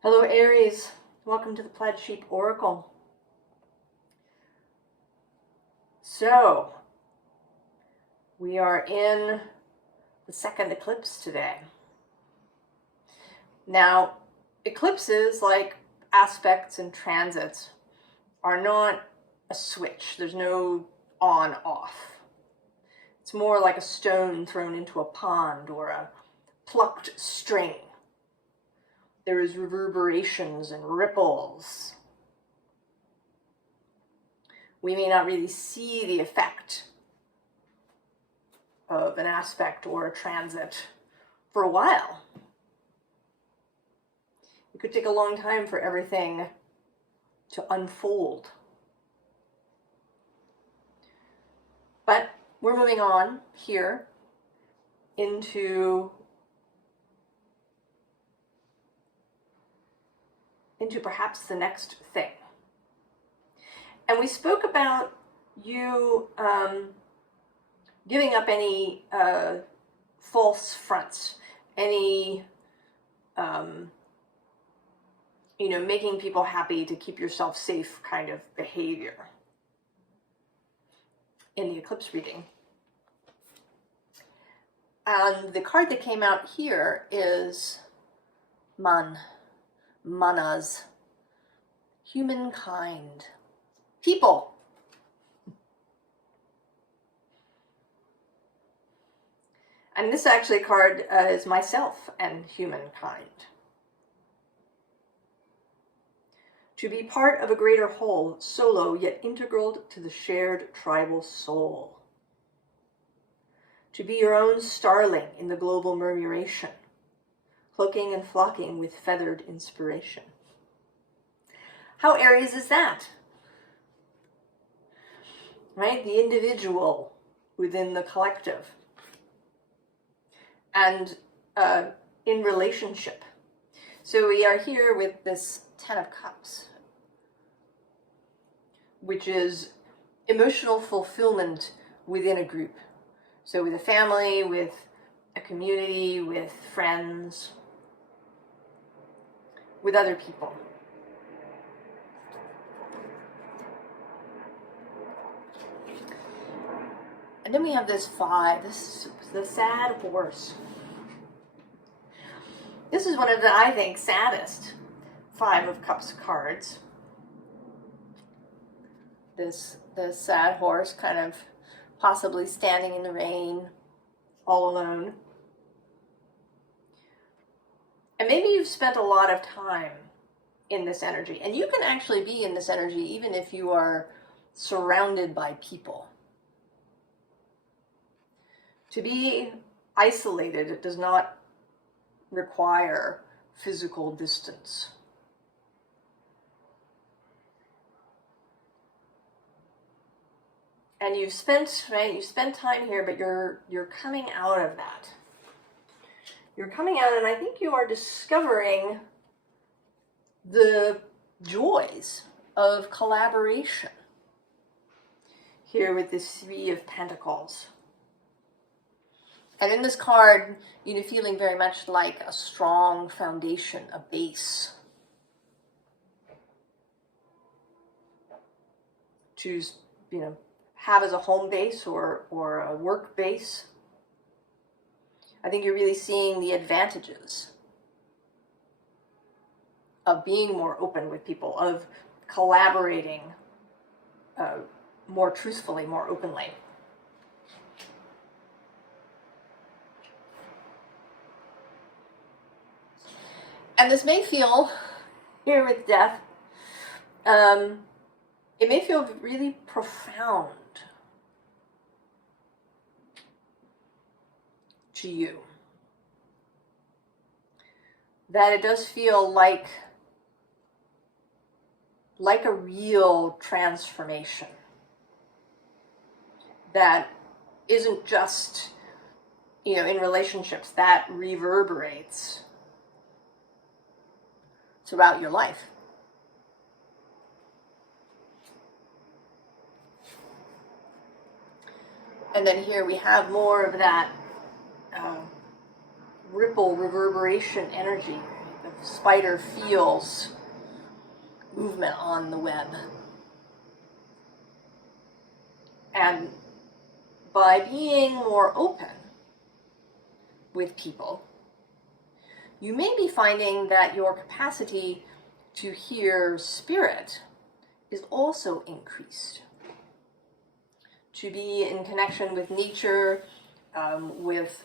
Hello Aries, welcome to the Plaid Sheep Oracle. So, we are in the second eclipse today. Now, eclipses, like aspects and transits, are not a switch. There's no on-off. It's more like a stone thrown into a pond or a plucked string. There is reverberations and ripples. We may not really see the effect of an aspect or a transit for a while. It could take a long time for everything to unfold. But we're moving on here into perhaps the next thing. And we spoke about you giving up any false fronts, any, making people happy to keep yourself safe kind of behavior in the eclipse reading. And the card that came out here is Manas, humankind, people. And this actually card is myself and humankind. To be part of a greater whole, solo yet integral to the shared tribal soul. To be your own starling in the global murmuration, cloaking and flocking with feathered inspiration. How Aries is that? Right? The individual within the collective. And in relationship. So we are here with this Ten of Cups, which is emotional fulfillment within a group. So with a family, with a community, with friends, with other people. And then we have this 5, this is the sad horse. This is one of the, I think, saddest 5 of Cups cards. This sad horse kind of possibly standing in the rain, all alone. And maybe you've spent a lot of time in this energy. And you can actually be in this energy even if you are surrounded by people. To be isolated, it does not require physical distance. And you've spent time here, but you're coming out of that. You're coming out, and I think you are discovering the joys of collaboration here with this 3 of Pentacles. And in this card, feeling very much like a strong foundation, a base. To, have as a home base or a work base. I think you're really seeing the advantages of being more open with people, of collaborating more truthfully, more openly. And this may feel, here with death, it may feel really profound to you. That it does feel like a real transformation. That isn't just, in relationships, that reverberates throughout your life. And then here we have more of that ripple reverberation energy. The spider feels movement on the web. And by being more open with people, you may be finding that your capacity to hear spirit is also increased. To be in connection with nature, with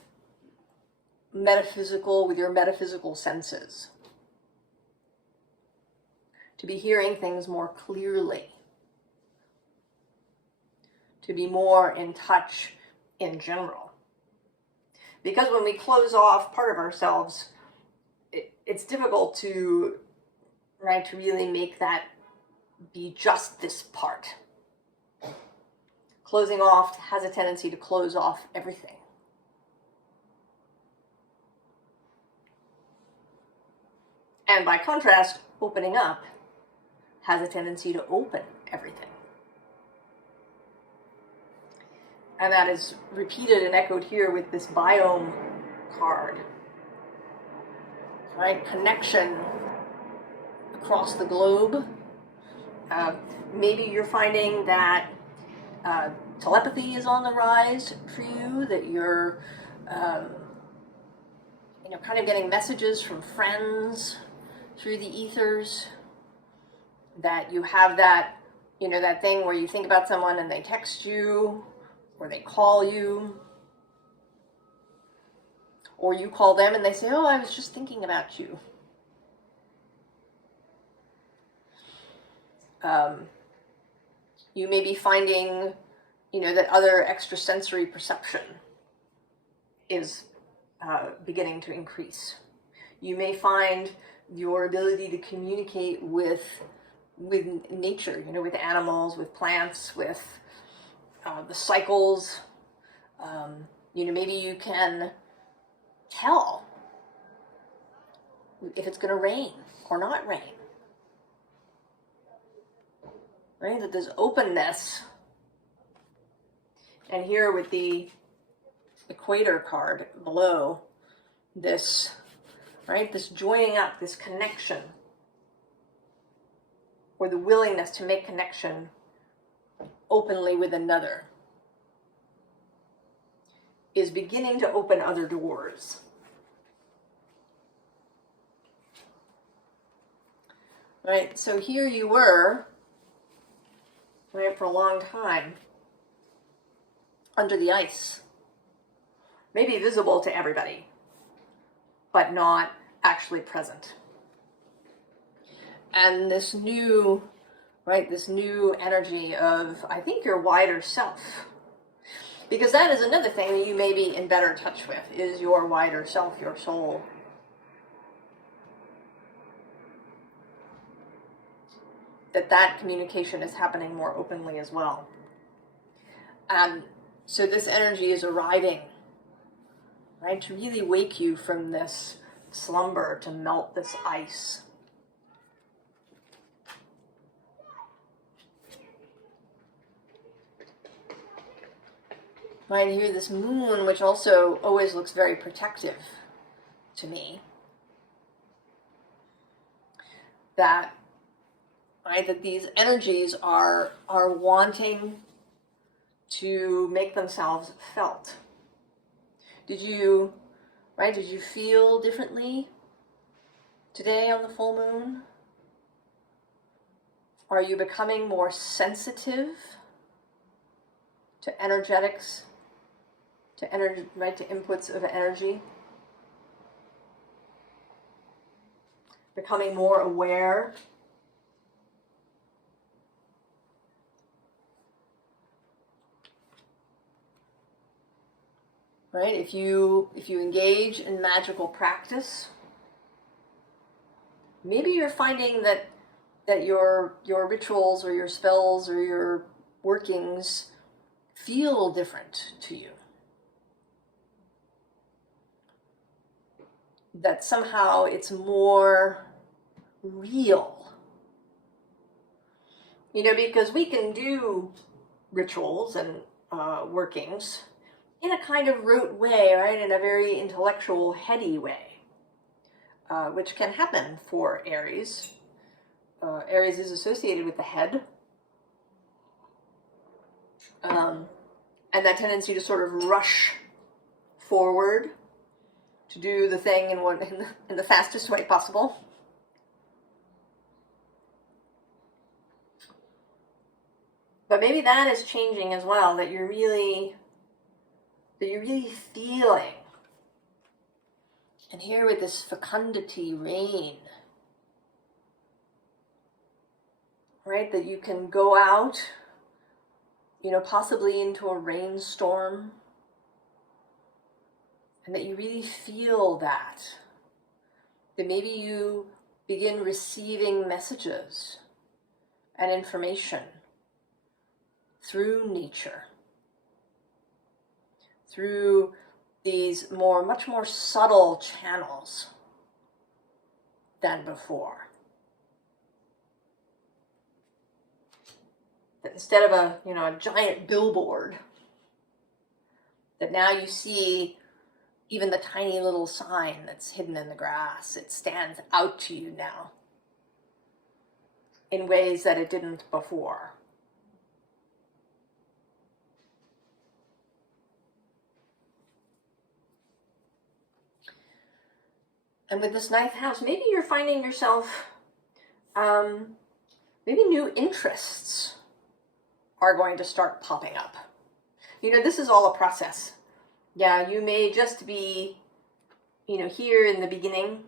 your metaphysical senses. To be hearing things more clearly. To be more in touch in general. Because when we close off part of ourselves, it's difficult to really make that be just this part. Closing off has a tendency to close off everything. And by contrast, opening up has a tendency to open everything. And that is repeated and echoed here with this biome card. Right? Connection across the globe. Maybe you're finding that telepathy is on the rise for you, that you're kind of getting messages from friends through the ethers, that you have that, that thing where you think about someone and they text you, or they call you, or you call them and they say, oh, I was just thinking about you. You may be finding, that other extrasensory perception is beginning to increase. You may find your ability to communicate with nature, with animals, with plants, with the cycles. Maybe you can tell if it's going to rain or not rain. Right? That there's openness. And here with the equator card below, this joining up, this connection, or the willingness to make connection openly with another, is beginning to open other doors. Right, so here you were, right, for a long time, under the ice. Maybe visible to everybody, but not actually present. And this new energy of, I think, your wider self. Because that is another thing that you may be in better touch with, is your wider self, your soul. That communication is happening more openly as well. And so this energy is arriving, right, to really wake you from this slumber, to melt this ice. Right here, this moon, which also always looks very protective to me. That these energies are wanting to make themselves felt. Did you feel differently today on the full moon? Are you becoming more sensitive to energetics, to inputs of energy? Becoming more aware? Right? If you engage in magical practice, maybe you're finding that your rituals or your spells or your workings feel different to you. That somehow it's more real. Because we can do rituals and workings in a kind of rote way, right? In a very intellectual, heady way. which can happen for Aries. Aries is associated with the head. And that tendency to sort of rush forward to do the thing in the fastest way possible. But maybe that is changing as well, that you're really feeling. And here with this fecundity reign, right, that you can go out, possibly into a rainstorm, and that you really feel that maybe you begin receiving messages and information through nature, through these much more subtle channels than before. That instead of a giant billboard, that now you see even the tiny little sign that's hidden in the grass. It stands out to you now in ways that it didn't before. And with this ninth house, maybe you're finding yourself, maybe new interests are going to start popping up. This is all a process. Yeah, you may just be, here in the beginning,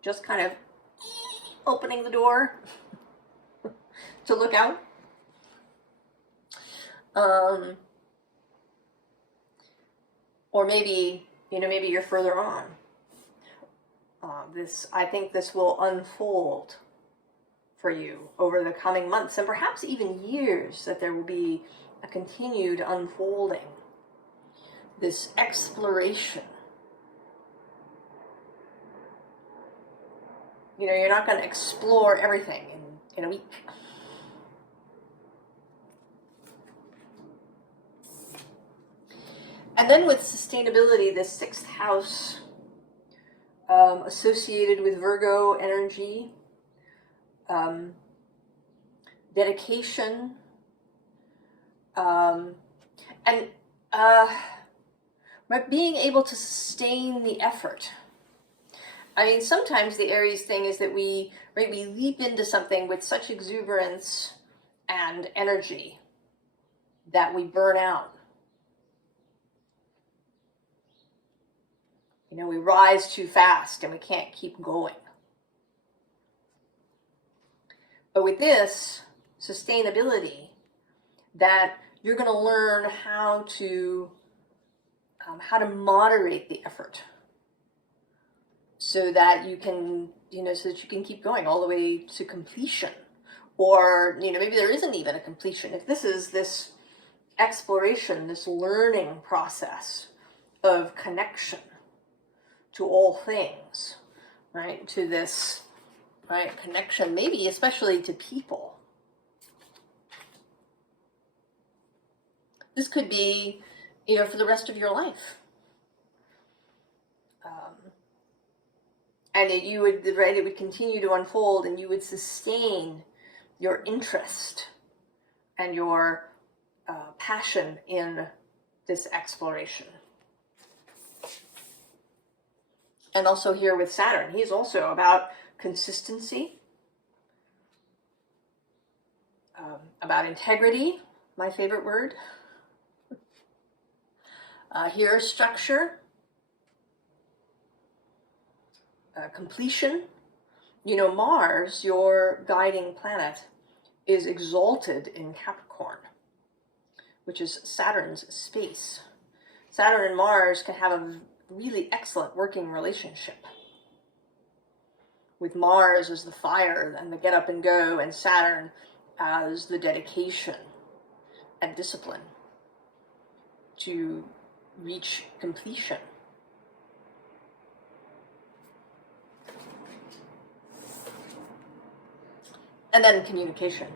just kind of opening the door to look out. Or maybe, maybe you're further on. I think this will unfold for you over the coming months and perhaps even years, that there will be a continued unfolding, this exploration. You're not going to explore everything in a week. And then with sustainability, this sixth house associated with Virgo energy, dedication, and being able to sustain the effort. Sometimes the Aries thing is that we leap into something with such exuberance and energy that we burn out. We rise too fast and we can't keep going. But with this sustainability, that you're going to learn how to moderate the effort, so that you can, keep going all the way to completion. Or, maybe there isn't even a completion. If this is this exploration, this learning process of connection to all things, right? To this, right, connection, maybe especially to people. This could be, for the rest of your life. And it would continue to unfold, and you would sustain your interest and your passion in this exploration. And also here with Saturn, he's also about consistency, about integrity, my favorite word. Here, structure, completion. Mars, your guiding planet, is exalted in Capricorn, which is Saturn's space. Saturn and Mars can have a really excellent working relationship, with Mars as the fire and the get up and go, and Saturn as the dedication and discipline to reach completion. And then communication.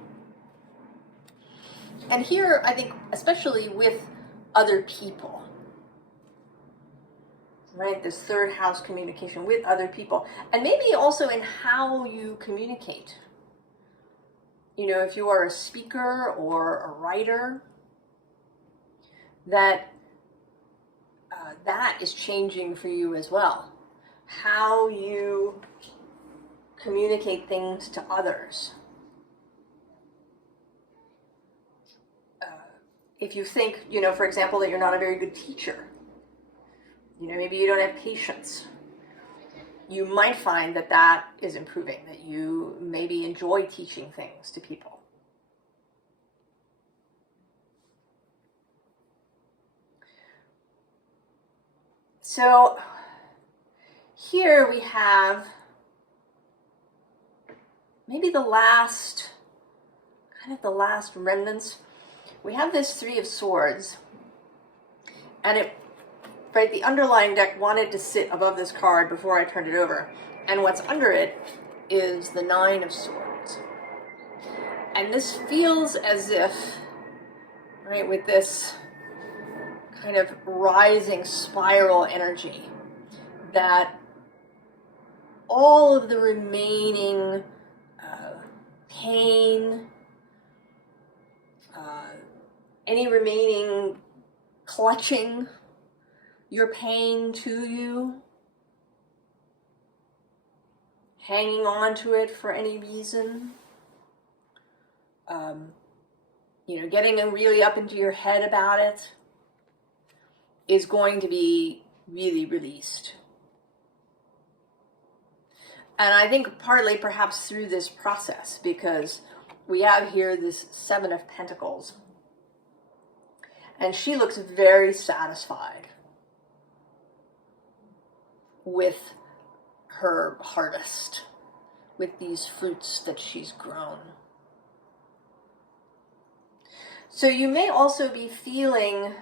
And here, I think, especially with other people, right? This third house communication with other people, and maybe also in how you communicate. You know, if you are a speaker or a writer, that that is changing for you as well. How you communicate things to others. If you think, you know, for example, that you're not a very good teacher, you know, maybe you don't have patience, you might find that that is improving, that you maybe enjoy teaching things to people. So here we have maybe the last, kind of the last remnants. We have this Three of Swords, and it, right, the underlying deck wanted to sit above this card before I turned it over, and what's under it is the Nine of Swords. And this feels as if, right, with this kind of rising spiral energy, that all of the remaining pain, any remaining clutching your pain to you, hanging on to it for any reason, you know, getting really up into your head about it, is going to be really released. And I think partly perhaps through this process, because we have here this Seven of Pentacles, and she looks very satisfied with her harvest, with these fruits that she's grown. So you may also be feeling,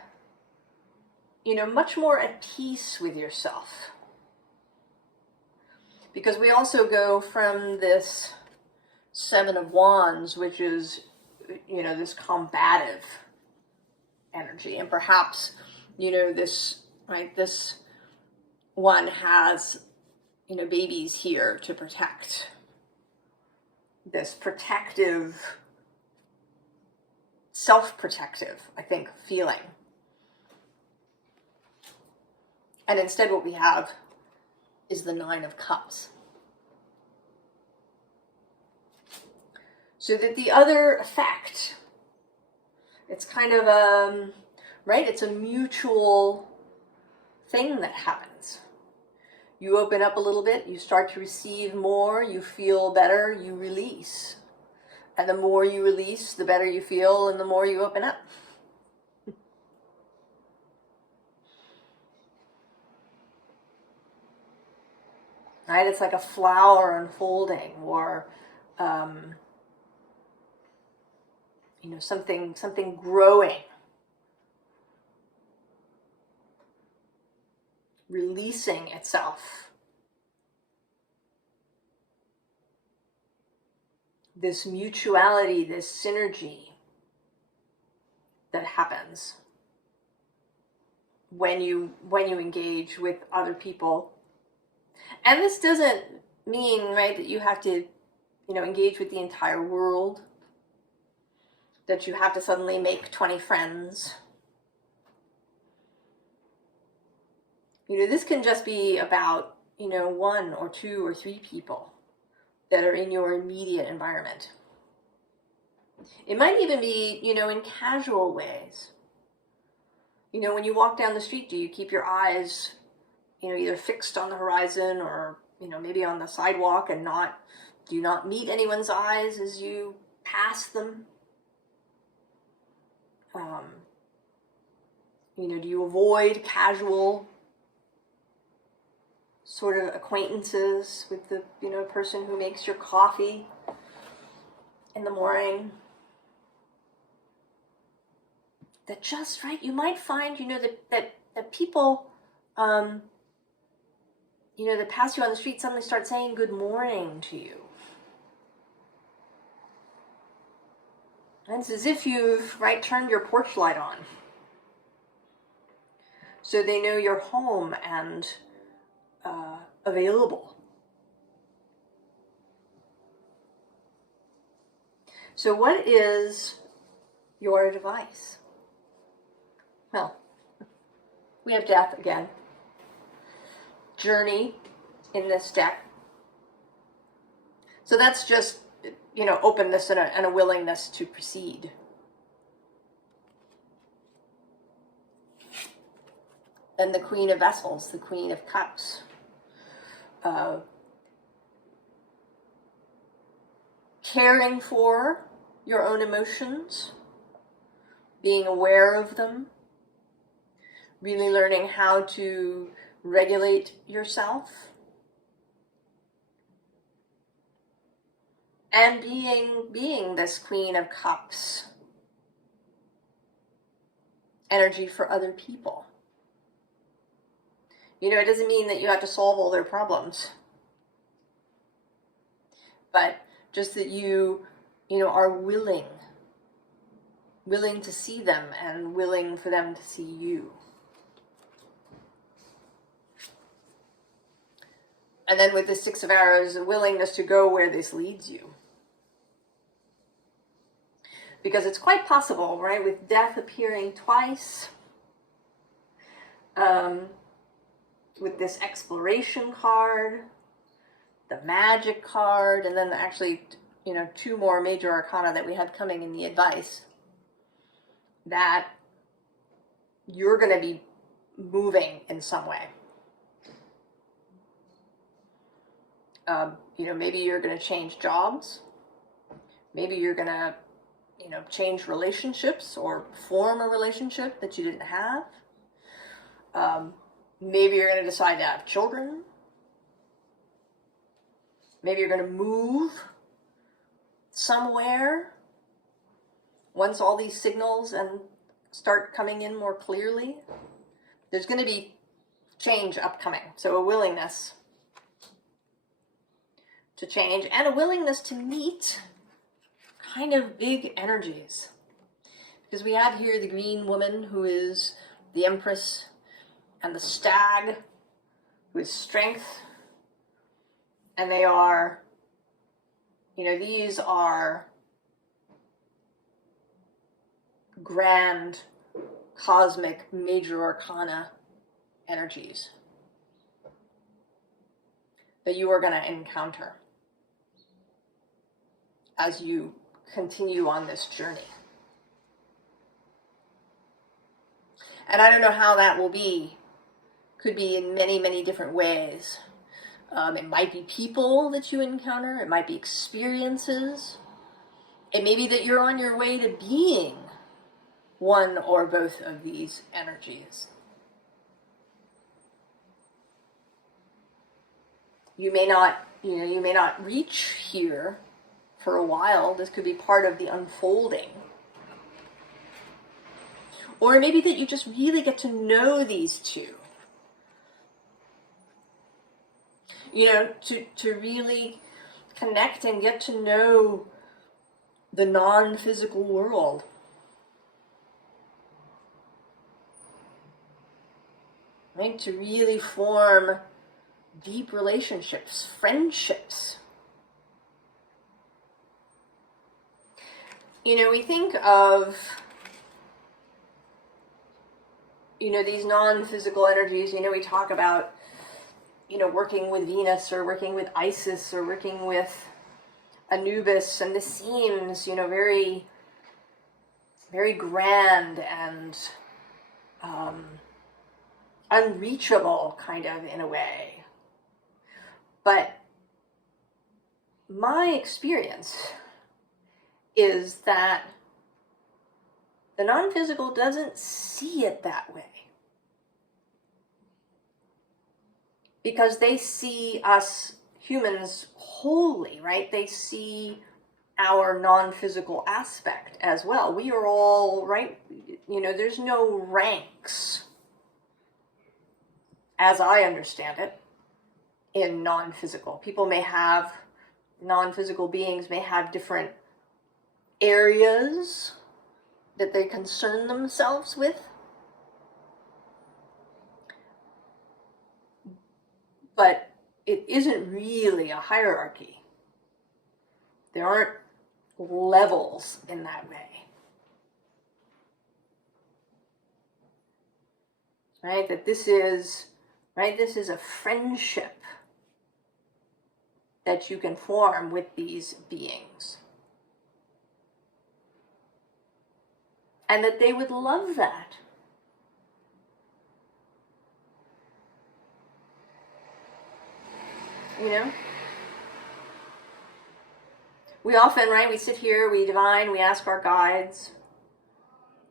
you know, much more at peace with yourself. Because we also go from this Seven of Wands, which is, you know, this combative energy. And perhaps, you know, this, right, this one has, you know, babies here to protect. This protective, self-protective, I think, feeling. And instead what we have is the Nine of Cups. So that the other effect, it's kind of right, it's a mutual thing that happens. You open up a little bit, you start to receive more, you feel better, you release. And the more you release, the better you feel, and the more you open up. Right? It's like a flower unfolding, or you know, something growing, releasing itself. This mutuality, this synergy that happens when you engage with other people. And this doesn't mean, right, that you have to, you know, engage with the entire world, that you have to suddenly make 20 friends. You know, this can just be about, you know, 1 or 2 or 3 people that are in your immediate environment. It might even be, you know, in casual ways. You know, when you walk down the street, do you keep your eyes, you know, either fixed on the horizon or, you know, maybe on the sidewalk, and do you not meet anyone's eyes as you pass them? You know, do you avoid casual sort of acquaintances with the, you know, person who makes your coffee in the morning? That just, right, you might find, you know, that people, you know, that pass you on the street suddenly start saying good morning to you. And it's as if you've, right, turned your porch light on. so they know you're home and available. So what is your advice? Well, we have death again. Journey in this deck. So that's just, you know, openness and a willingness to proceed. And the Queen of Vessels, the Queen of Cups. Caring for your own emotions, being aware of them, really learning how to regulate yourself, and being this Queen of Cups energy for other people. You know, it doesn't mean that you have to solve all their problems, but just that you know, are willing to see them and willing for them to see you. And then with the Six of Arrows, a willingness to go where this leads you. Because it's quite possible, right, with death appearing twice, with this exploration card, the magic card, and then actually, you know, 2 more major arcana that we had coming in the advice, that you're going to be moving in some way. You know, maybe you're going to change jobs. Maybe you're going to, you know, change relationships or form a relationship that you didn't have. Maybe you're going to decide to have children. Maybe you're going to move somewhere once all these signals and start coming in more clearly. There's going to be change upcoming. So a willingness to change and a willingness to meet kind of big energies. Because we have here the green woman who is the Empress, and the stag who is strength. And they are, you know, these are grand, cosmic, major arcana energies that you are going to encounter as you continue on this journey. And I don't know how that will be. Could be in many, many different ways. It might be people that you encounter. It might be experiences. It may be that you're on your way to being one or both of these energies. You may not, you may not reach here for a while. This could be part of the unfolding. Or it may be that you just really get to know these two. You know, to really connect and get to know the non-physical world. Right? To really form deep relationships, friendships. You know, we think of, you know, these non-physical energies. You know, we talk about, you know, working with Venus or working with Isis or working with Anubis, and this seems, you know, very, very grand and unreachable, kind of, in a way. But my experience is that the non-physical doesn't see it that way. Because they see us humans wholly, right? They see our non-physical aspect as well. We are all, right? You know, there's no ranks, as I understand it, in non-physical. People may have, non-physical beings may have different areas that they concern themselves with. but it isn't really a hierarchy. There aren't levels in that way. Right? That this is, right? This is a friendship that you can form with these beings. And that they would love that. You know? We often, right, we sit here, we divine, we ask our guides,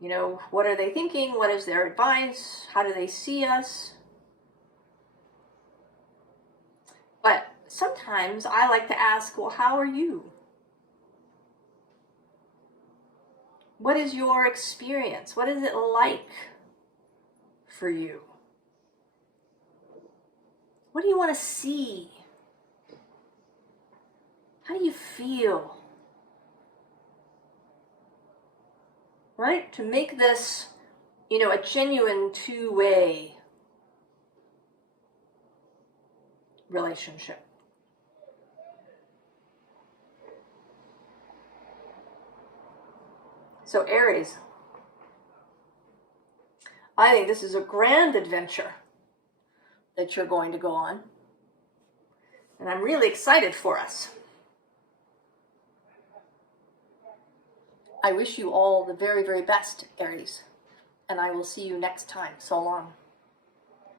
you know, what are they thinking? What is their advice? How do they see us? But sometimes I like to ask, well, how are you? What is your experience? What is it like for you? What do you want to see? How do you feel? Right? To make this, you know, a genuine two-way relationship. So Aries, I think this is a grand adventure that you're going to go on. And I'm really excited for us. I wish you all the very, very best, Aries. And I will see you next time. So long.